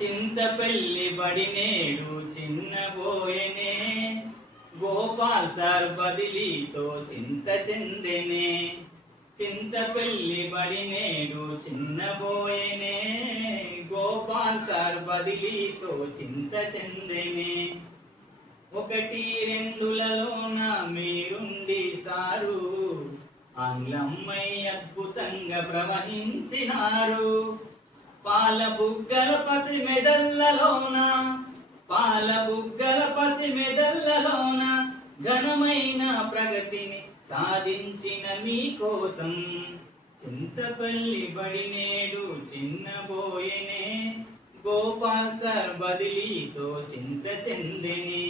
Chintapalli బడినేడు చిన్నబోయెనే, Gopal sir బదిలీతో చింత చెందెనే. Chintapalli బడినేడు చిన్నబోయెనే, Gopal sir బదిలీతో చింత చెందెనే. ఒకటి రెండులలోన మీరుండి సారు, ఆంగ్లమ్మై అద్భుతంగా ప్రవహించినారు. పాల బుగ్గల పసి మెదళ్ళలోన, పాల బుగ్గల పసి మెదళ్ళలోన ఘనమైన ప్రగతిని సాధించిన మీకోసం చింతపల్లి బడినేడు చిన్నబోయెనే, గోపాల్ సార్ బదిలీతో చింత చెందెనే.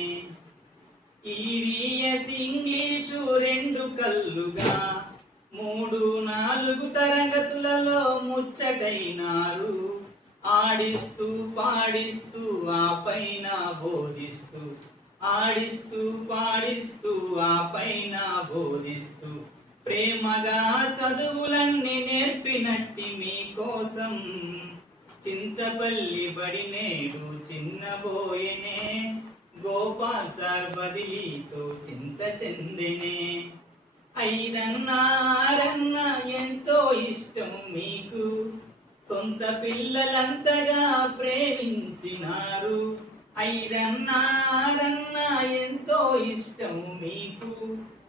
ఈవీఎస్ ఇంగ్లీషు 2 కళ్ళుగా 3-4 తరగతులలో ముచ్చటైనారు. ఆడిస్తూ పాడిస్తూ ఆ పైన బోధిస్తూ, ఆడిస్తూ పాడిస్తూ ఆ పైన బోధిస్తూ, ప్రేమగా చదువులన్నీ నేర్పినట్టి మీకోసం చింతపల్లి బడినేడు చిన్నబోయెనే, గోపాల్ సార్ బదిలీతో చింత చెందెనే. 5 అన్నా 6 అన్నా ఎంతో ఇష్టం మీకు, సొంత పిల్లలంతగా ప్రేమించినారు. 5 అన్నా 6 అన్నా ఎంతో ఇష్టం మీకు,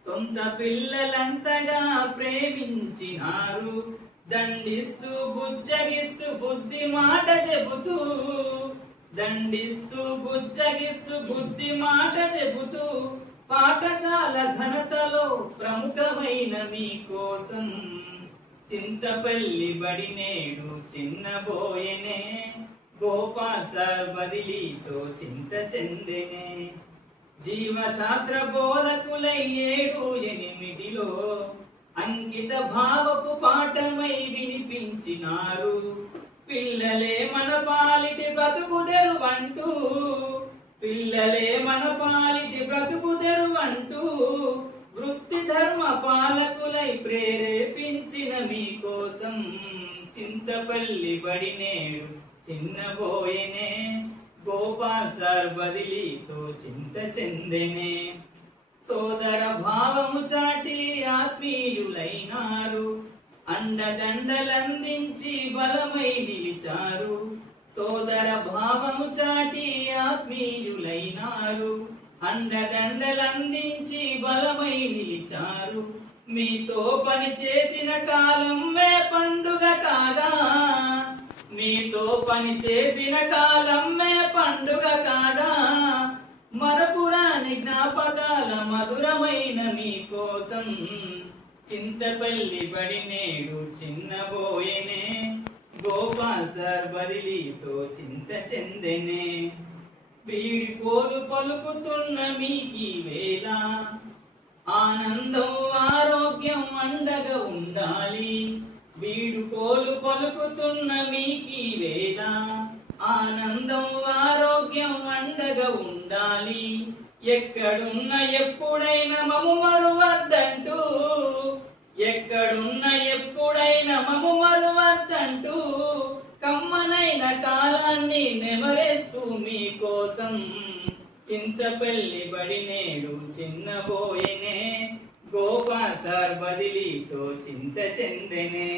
సొంత పిల్లలంతగా ప్రేమించినారు. దండిస్తూ బుజ్జగిస్తూ బుద్ధి మాట చెబుతూ, దండిస్తూ బుజ్జగిస్తూ బుద్ధి మాట చెబుతూ, పాఠశాల ఘనతలో ప్రముఖమైన మీకోసం చింతపల్లి బడినేడు చిన్నబోయెనే, గోపాల్ సార్ బదిలీతో చింత చెందెనే. జీవశాస్త్ర బోధకులై 7-8లో అంకిత భావపు పాఠమై వినిపించినారు. పిల్లలే మన పాలిటి బ్రతుకుదెరువంటూ, పిల్లలే మన పాలిటి బ్రతుకుదెరువంటూ వృత్తి ధర్మ పాలకులై ప్రేరేపించిన మీకోసం చింతపల్లి బడినేడు చిన్నబోయెనే, గోపాల్ సార్ బదిలీతో చింత చెందెనే. సోదర భావము చాటి ఆత్మీయులైనారు, అండదండలందించి బలమై నిలిచారు. సోదర భావము చాటి ఆత్మీయులైనారు, అండదండలందించి బలమై నిలిచారు. మీతో పని చేసిన కాలమే పండుగ కాగా, మీతో పని చేసిన కాలమే పండుగ కాగా, మరపురాని జ్ఞాపకాల మధురమైన మీకోసం చింతపల్లి బడినేడు చిన్నబోయెనే, గోపాల్ సార్ బదిలీతో చింత చెందెనే. వీడ్కోలు పలుకుతున్న మీకీ వేళ ఆనందం ఆరోగ్యం అండగా ఉండాలి. వీడుకోలు పలుకుతున్న మీకీ వేళ ఆనందం ఆరోగ్యం అండగా ఉండాలి. ఎక్కడున్న ఎప్పుడైనా మము మరువద్దంటూ, ఎక్కడున్న ఎప్పుడైనా మము మరువద్దంటూ కమ్మనైన కాలాన్ని నెమరేస్తూ మీకోసం చింతపల్లి బడినేడు చిన్నబోయెనే, గోపాల్ సార్ బదిలీతో చింత చెందెనే.